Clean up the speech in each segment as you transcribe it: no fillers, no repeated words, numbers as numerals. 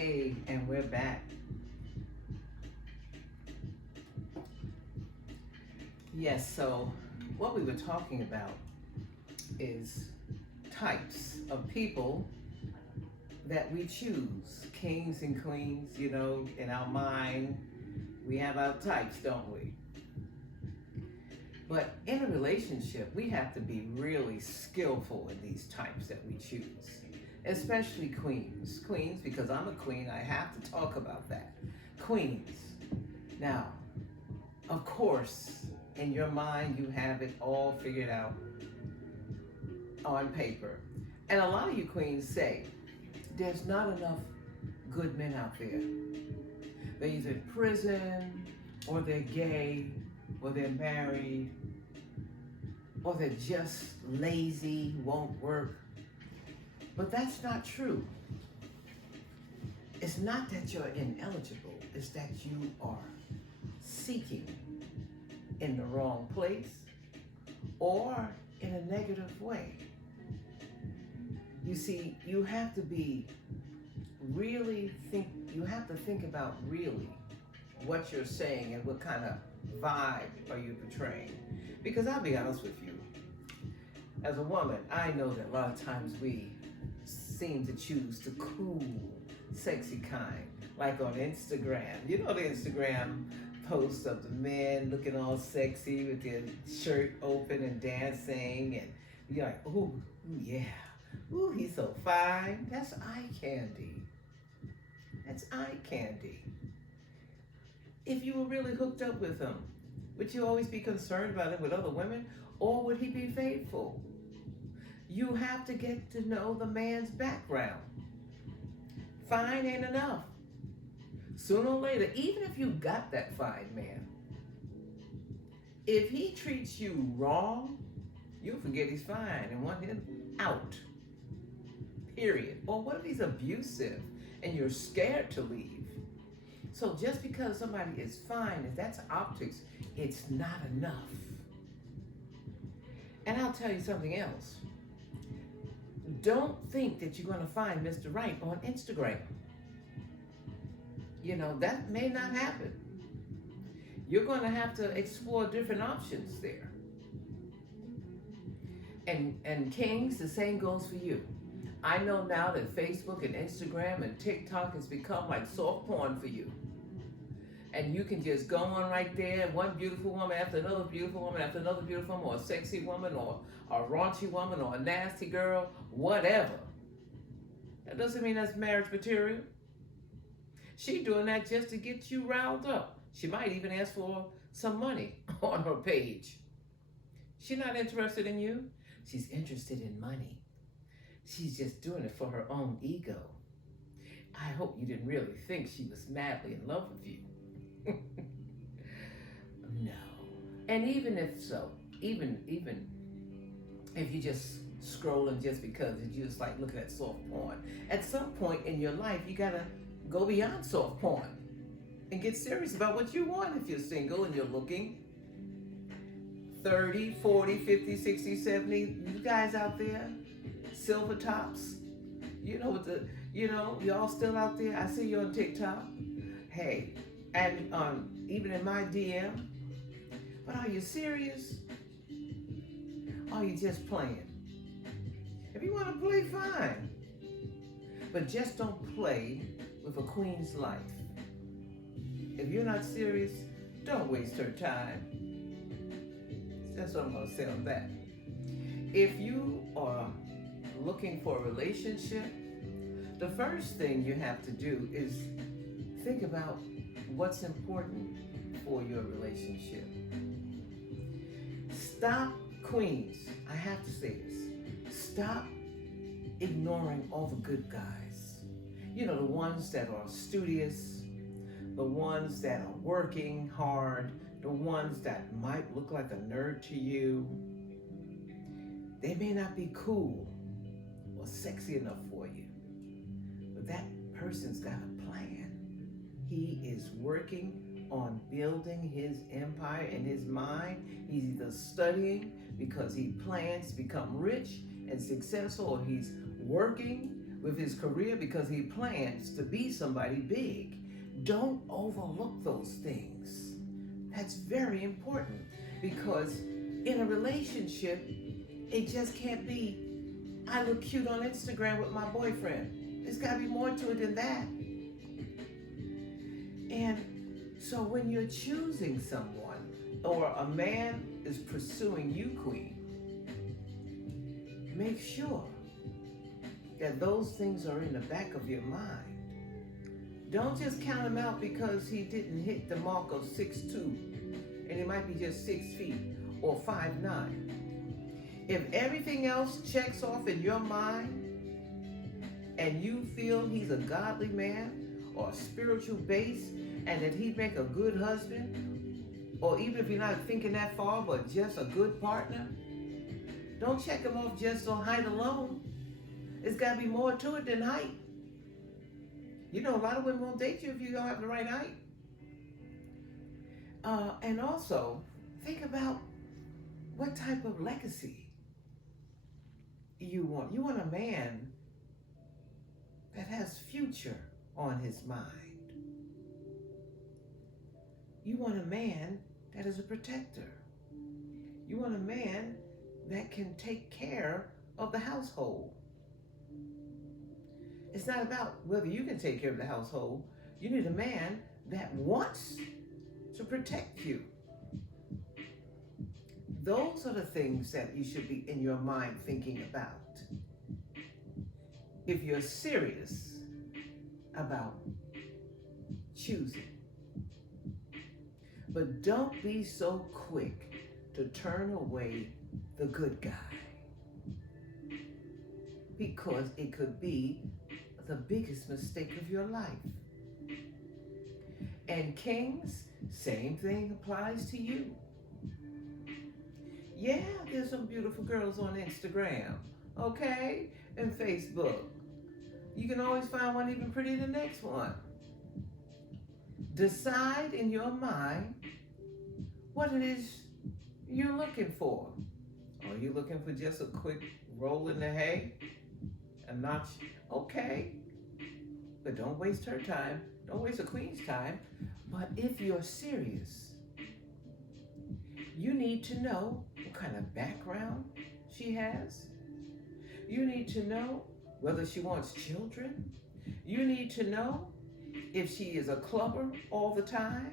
Hey, and we're back. Yes, so what we were talking about is types of people that we choose. Kings and queens, in our mind, we have our types, don't we? But in a relationship, we have to be really skillful in these types that we choose, especially queens. Queens, because I'm a queen, I have to talk about that. Queens. Now, of course, in your mind, you have it all figured out on paper. And a lot of you queens say, there's not enough good men out there. They're either in prison, or they're gay, or they're married, or they're just lazy, won't work. But that's not true. It's not that you're ineligible, it's that you are seeking in the wrong place or in a negative way. You see, you have to think about really what you're saying and what kind of vibe are you portraying. Because I'll be honest with you, as a woman, I know that a lot of times we seem to choose the cool, sexy kind, like on Instagram. You know the Instagram posts of the men looking all sexy with their shirt open and dancing, and you're like, ooh, yeah, ooh, he's so fine. That's eye candy. That's eye candy. If you were really hooked up with him, would you always be concerned about him with other women, or would he be faithful? You have to get to know the man's background. Fine ain't enough. Sooner or later, even if you got that fine man, if he treats you wrong, you'll forget he's fine and want him out. Period. Or what if he's abusive and you're scared to leave? So just because somebody is fine, if that's optics, it's not enough. And I'll tell you something else. Don't think that you're going to find Mr. Right on Instagram. That may not happen. You're going to have to explore different options there. And kings, the same goes for you. I know now that Facebook and Instagram and TikTok has become like soft porn for you. And you can just go on right there, one beautiful woman after another beautiful woman after another beautiful woman, or a sexy woman, or a raunchy woman, or a nasty girl, whatever. That doesn't mean that's marriage material. She doing that just to get you riled up. She might even ask for some money on her page. She's not interested in you. She's interested in money. She's just doing it for her own ego. I hope you didn't really think she was madly in love with you. No. And even if so, even if you just scrolling just because you just like looking at soft porn, at some point in your life you gotta go beyond soft porn and get serious about what you want. If you're single and you're looking 30, 40, 50, 60, 70, you guys out there, silver tops, y'all still out there. I see you on TikTok. Hey, and even in my DM. But are you serious? Or are you just playing? If you want to play, fine. But just don't play with a queen's life. If you're not serious, don't waste her time. That's what I'm going to say on that. If you are looking for a relationship, the first thing you have to do is think about what's important for your relationship. Stop, queens, I have to say this. Stop ignoring all the good guys. The ones that are studious, the ones that are working hard, the ones that might look like a nerd to you. They may not be cool or sexy enough for you, but that person's got a plan. He is working on building his empire in his mind. He's either studying because he plans to become rich and successful, or he's working with his career because he plans to be somebody big. Don't overlook those things. That's very important because in a relationship, it just can't be, I look cute on Instagram with my boyfriend. There's got to be more to it than that. And so when you're choosing someone or a man is pursuing you, queen, make sure that those things are in the back of your mind. Don't just count him out because he didn't hit the mark of 6'2", and it might be just 6 feet or 5'9". If everything else checks off in your mind and you feel he's a godly man or a spiritual base and that he'd make a good husband, or even if you're not thinking that far, but just a good partner, don't check him off just on height alone. It's got to be more to it than height. You know, a lot of women won't date you if you don't have the right height. And also, think about what type of legacy you want. You want a man that has future on his mind. You want a man that is a protector. You want a man that can take care of the household. It's not about whether you can take care of the household. You need a man that wants to protect you. Those are the things that you should be in your mind thinking about if you're serious about choosing. But don't be so quick to turn away the good guy, because it could be the biggest mistake of your life. And kings, same thing applies to you. Yeah, there's some beautiful girls on Instagram, okay, and Facebook. You can always find one even prettier than the next one. Decide in your mind what it is you're looking for. Are you looking for just a quick roll in the hay? And not, okay, but don't waste her time. Don't waste a queen's time. But if you're serious, you need to know what kind of background she has. You need to know whether she wants children. You need to know if she is a clubber all the time,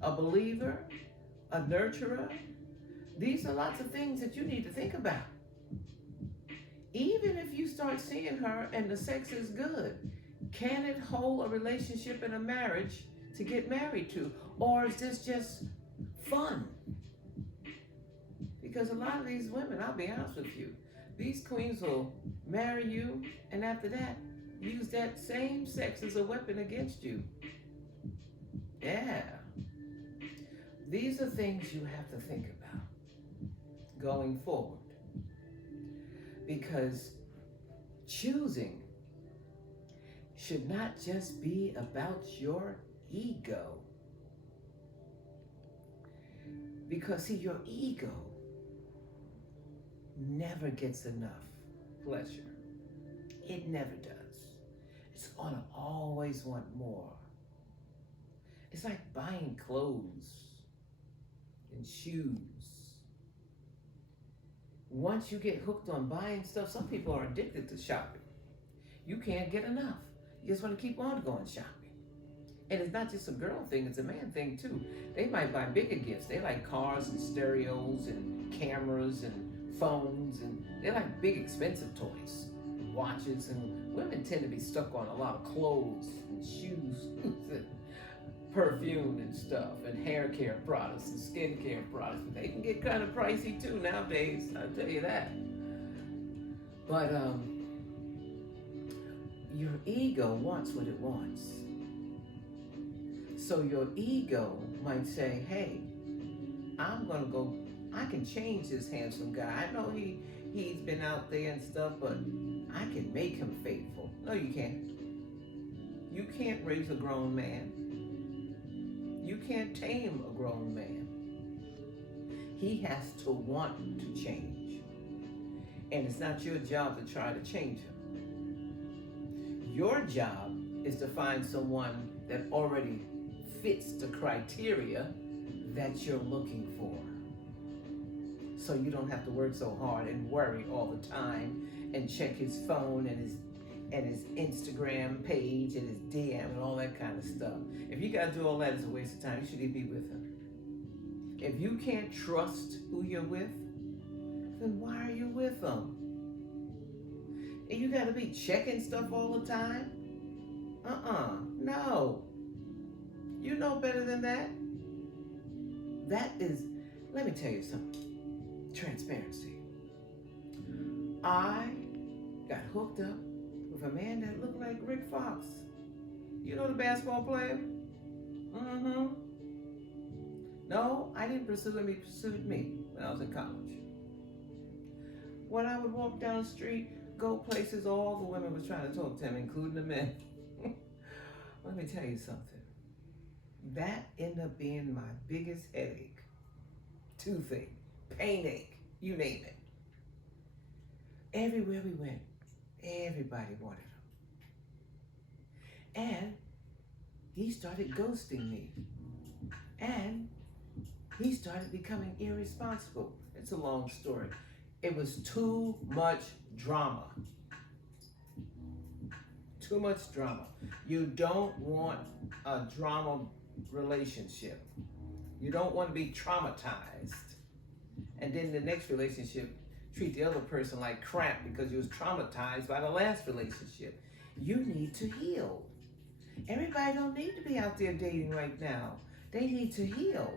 a believer, a nurturer. These are lots of things that you need to think about. Even if you start seeing her and the sex is good, can it hold a relationship and a marriage to get married to? Or is this just fun? Because a lot of these women, I'll be honest with you, these queens will marry you and after that, use that same sex as a weapon against you. Yeah. These are things you have to think about going forward. Because choosing should not just be about your ego. Because see, your ego never gets enough pleasure. It never does. It's gonna always want more. It's like buying clothes and shoes. Once you get hooked on buying stuff, some people are addicted to shopping. You can't get enough. You just want to keep on going shopping. And it's not just a girl thing, it's a man thing too. They might buy bigger gifts. They like cars and stereos and cameras and phones, and they like big expensive toys, watches, and women tend to be stuck on a lot of clothes and shoes and perfume and stuff and hair care products and skin care products. They can get kind of pricey too nowadays, I'll tell you that. But your ego wants what it wants. So your ego might say, hey, I can change this handsome guy. I know he's been out there and stuff, but I can make him faithful. No, you can't. You can't raise a grown man. You can't tame a grown man. He has to want to change. And it's not your job to try to change him. Your job is to find someone that already fits the criteria that you're looking for. So you don't have to work so hard and worry all the time and check his phone and his Instagram page and his DM and all that kind of stuff. If you gotta do all that, it's a waste of time. You shouldn't be with him. If you can't trust who you're with, then why are you with them? And you gotta be checking stuff all the time? No. You know better than that. That is, let me tell you something. Transparency. I got hooked up with a man that looked like Rick Fox. You know the basketball player? No, I didn't pursue him, he pursued me when I was in college. When I would walk down the street, go places, all the women was trying to talk to him, including the men. Let me tell you something. That ended up being my biggest headache, toothache, pain ache, you name it. Everywhere we went, everybody wanted him. And he started ghosting me. And he started becoming irresponsible. It's a long story. It was too much drama. Too much drama. You don't want a drama relationship. You don't want to be traumatized. And then the next relationship, treat the other person like crap because you was traumatized by the last relationship. You need to heal. Everybody don't need to be out there dating right now. They need to heal.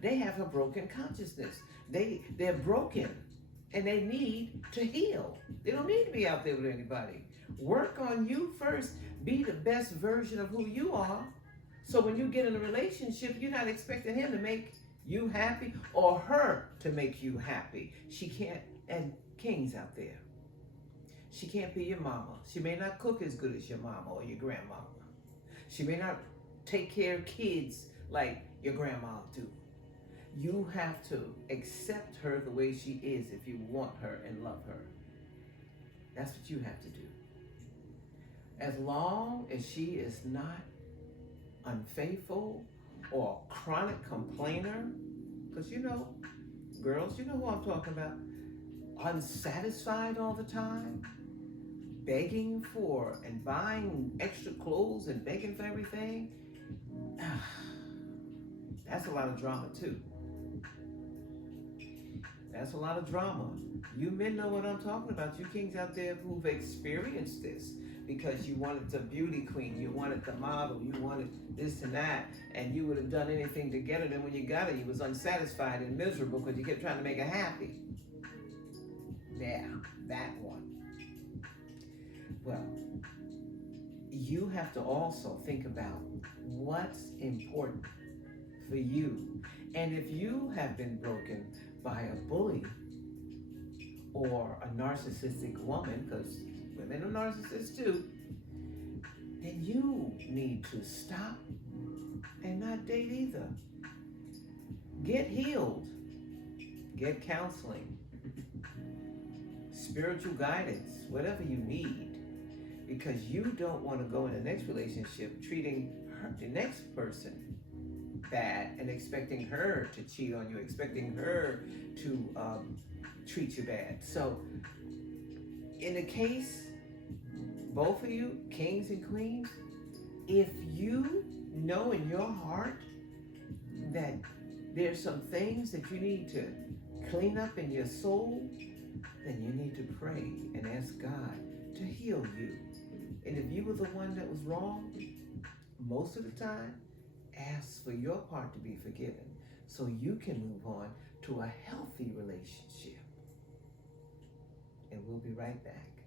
They have a broken consciousness. They're broken and they need to heal. They don't need to be out there with anybody. Work on you first. Be the best version of who you are. So when you get in a relationship, you're not expecting him to make you happy or her to make you happy. She can't, and kings out there, she can't be your mama. She may not cook as good as your mama or your grandmama. She may not take care of kids like your grandma do. You have to accept her the way she is if you want her and love her. That's what you have to do. As long as she is not unfaithful or a chronic complainer, because you know, girls, you know who I'm talking about, unsatisfied all the time, begging for and buying extra clothes and begging for everything, that's a lot of drama too. That's a lot of drama. You men know what I'm talking about. You kings out there who've experienced this because you wanted the beauty queen, you wanted the model, you wanted this and that, and you would have done anything to get it, and when you got it, you was unsatisfied and miserable because you kept trying to make her happy. Yeah, that one. Well, you have to also think about what's important for you. And if you have been broken by a bully or a narcissistic woman, because women are narcissists too, then you need to stop and not date either. Get healed. Get counseling, spiritual guidance, whatever you need. Because you don't want to go in the next relationship treating the next person bad and expecting her to cheat on you, expecting her to treat you bad. So in the case, both of you, kings and queens, if you know in your heart that there's some things that you need to clean up in your soul, then you need to pray and ask God to heal you. And if you were the one that was wrong, most of the time, ask for your part to be forgiven so you can move on to a healthy relationship. And we'll be right back.